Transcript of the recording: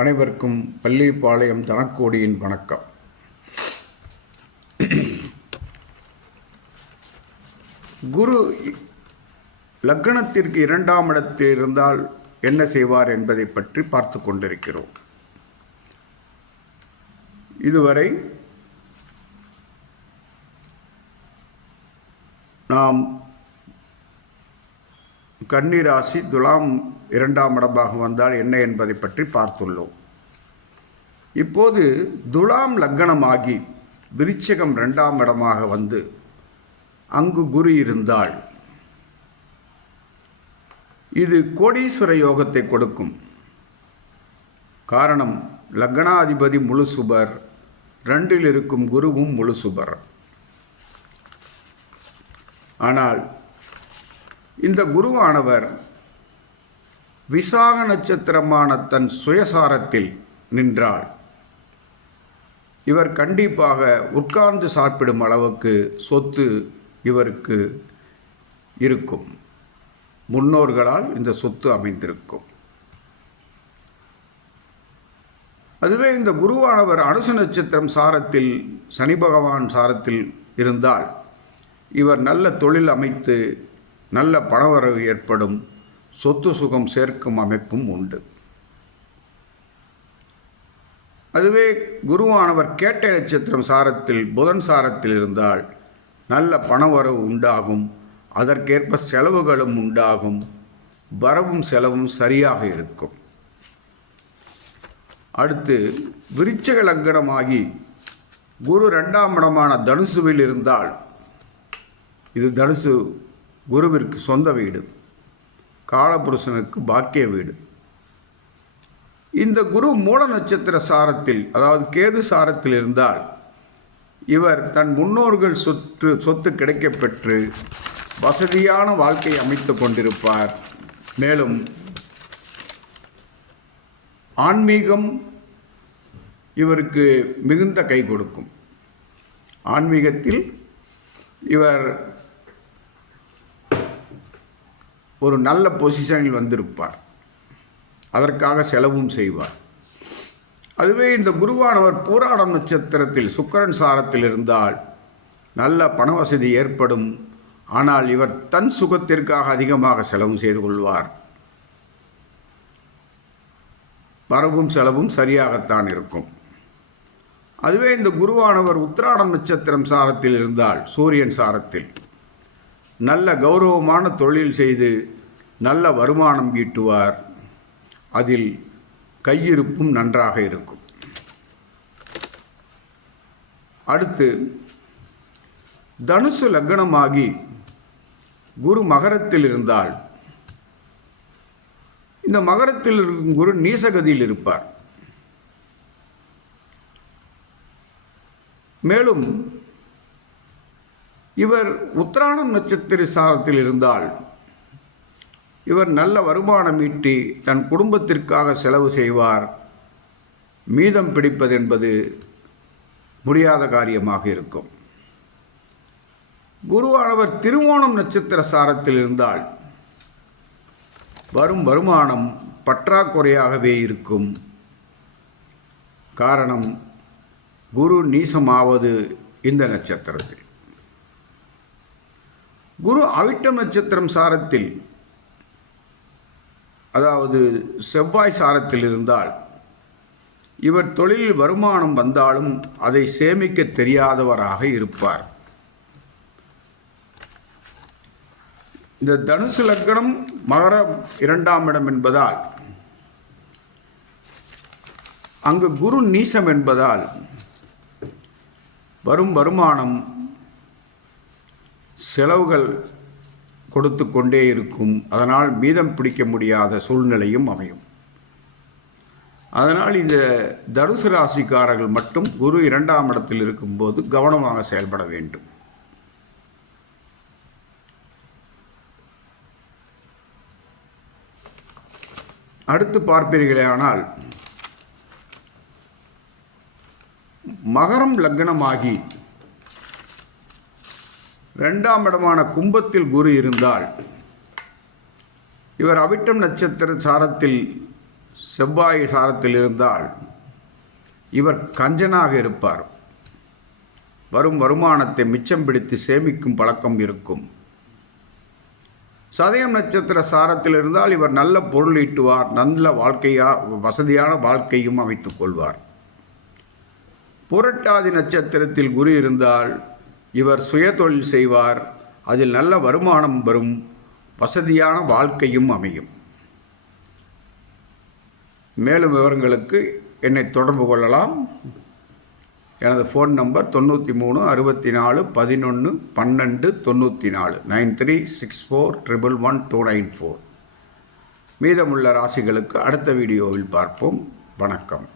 அனைவருக்கும் பள்ளிப்பாளையம் தனக்கோடியின் வணக்கம். குரு லக்னத்திற்கு இரண்டாம் இடத்தில் இருந்தால் என்ன செய்வார் என்பதை பற்றி பார்த்து கொண்டிருக்கிறோம். இதுவரை நாம் கன்னிராசி துலாம் இரண்டாம் இடமாக வந்தால் என்ன என்பதை பற்றி பார்த்துள்ளோம். இப்போது துலாம் லக்னமாகி விருச்சகம் ரெண்டாம் இடமாக வந்து அங்கு குரு இருந்தால் இது கோடீஸ்வர யோகத்தை கொடுக்கும். காரணம் லக்னாதிபதி முழு சுபர் ரெண்டில் இருக்கும் குருவும் முழு சுபர். ஆனால் இந்த குருவானவர் விசாக நட்சத்திரமான தன் சுயசாரத்தில் நின்றாள். இவர் கண்டிப்பாக உட்கார்ந்து சாப்பிடும் அளவுக்கு சொத்து இவருக்கு இருக்கும். முன்னோர்களால் இந்த சொத்து அமைந்திருக்கும். அதுவே இந்த குருவானவர் அனுச நட்சத்திரம் சாரத்தில் சனி பகவான் சாரத்தில் இருந்தால் இவர் நல்ல தொழில் அமைத்து நல்ல பணவரவு ஏற்படும் சொத்து சுகம் சேர்க்கும் அமைப்பும் உண்டு. அதுவே குருவானவர் கேட்ட நட்சத்திரம் சாரத்தில் புதன் சாரத்தில் இருந்தால் நல்ல பணவரவு உண்டாகும் அதற்கேற்ப செலவுகளும் உண்டாகும் வரவும் செலவும் சரியாக இருக்கும். அடுத்து விருச்சக லக்னமாகி குரு ரெண்டாம் இடமான தனுசுவில் இருந்தால் இது தனுசு குருவிற்கு சொந்த வீடு காலபுருஷனுக்கு பாக்கிய வீடு. இந்த குரு மூல நட்சத்திர சாரத்தில் அதாவது கேது சாரத்தில் இருந்தால் இவர் தன் முன்னோர்கள் சொத்து சொத்து கிடைக்கப்பெற்று வசதியான வாழ்க்கை அமைத்து கொண்டிருப்பார். மேலும் ஆன்மீகம் இவருக்கு மிகுந்த கை கொடுக்கும். ஆன்மீகத்தில் இவர் ஒரு நல்ல பொசிஷனில் வந்திருப்பார். அதற்காக செலவும் செய்வார். அதுவே இந்த குருவானவர் பூராடம் நட்சத்திரத்தில் சுக்கரன் சாரத்தில் இருந்தால் நல்ல பண வசதி ஏற்படும். ஆனால் இவர் தன் சுகத்திற்காக அதிகமாக செலவும் செய்து கொள்வார். வரவும் செலவும் சரியாகத்தான் இருக்கும். அதுவே இந்த குருவானவர் உத்திராடம் நட்சத்திரம் சாரத்தில் இருந்தால் சூரியன் சாரத்தில் நல்ல கௌரவமான தொழில் செய்து நல்ல வருமானம் ஈட்டுவார். அதில் கையிருப்பும் நன்றாக இருக்கும். அடுத்து தனுசு லக்னமாகி குரு மகரத்தில் இருந்தால் இந்த மகரத்தில் இருக்கும் குரு நீசகதியில் இருப்பார். மேலும் இவர் உத்திராணம் நட்சத்திர சாரத்தில் இருந்தால் இவர் நல்ல வருமானம் ஈட்டி தன் குடும்பத்திற்காக செலவு செய்வார். மீதம் பிடிப்பதென்பது முடியாத காரியமாக இருக்கும். குருவானவர் திருவோணம் நட்சத்திர சாரத்தில் இருந்தால் வரும் வருமானம் பற்றாக்குறையாகவே இருக்கும். காரணம் குரு நீசமாவது இந்த நட்சத்திரத்தில். குரு அவிட்டம் நட்சத்திரம் சாரத்தில் அதாவது செவ்வாய் சாரத்தில் இருந்தால் இவர் தொழிலில் வருமானம் வந்தாலும் அதை சேமிக்க தெரியாதவராக இருப்பார். இந்த தனுசு லக்கணம் மகர இரண்டாம் இடம் என்பதால் அங்கு குரு நீசம் என்பதால் வரும் வருமானம் செலவுகள் கொடுத்து கொண்டே இருக்கும். அதனால் மீதம் பிடிக்க முடியாத சூழ்நிலையும் அமையும். அதனால் இந்த தனுசு ராசிக்காரர்கள் மட்டும் குரு இரண்டாம் இடத்தில் இருக்கும்போது கவனமாக செயல்பட வேண்டும். அடுத்து பார்ப்பீர்களே ஆனால் மகரம் லக்னமாகி ரெண்டாம் இடமான கும்பத்தில் குரு இருந்தால் இவர் அவிட்டம் நட்சத்திர சாரத்தில் செவ்வாய் சாரத்தில் இருந்தால் இவர் கஞ்சனாக இருப்பார். வரும் வருமானத்தை மிச்சம் பிடித்து சேமிக்கும் பழக்கம் இருக்கும். சதயம் நட்சத்திர சாரத்தில் இருந்தால் இவர் நல்ல பொருள் ஈட்டுவார் நல்ல வாழ்க்கையா வசதியான வாழ்க்கையும் அமைத்துக் கொள்வார். புரட்டாதி நட்சத்திரத்தில் குரு இருந்தால் இவர் சுயதொழில் செய்வார். அதில் நல்ல வருமானம் வரும். வசதியான வாழ்க்கையும் அமையும். மேலும் விவரங்களுக்கு என்னை தொடர்பு கொள்ளலாம். எனது ஃபோன் நம்பர் தொண்ணூற்றி மூணு அறுபத்தி நாலு பதினொன்று பன்னெண்டு தொண்ணூற்றி நாலு nine three six four triple one two nine four. மீதமுள்ள ராசிகளுக்கு அடுத்த வீடியோவில் பார்ப்போம். வணக்கம்.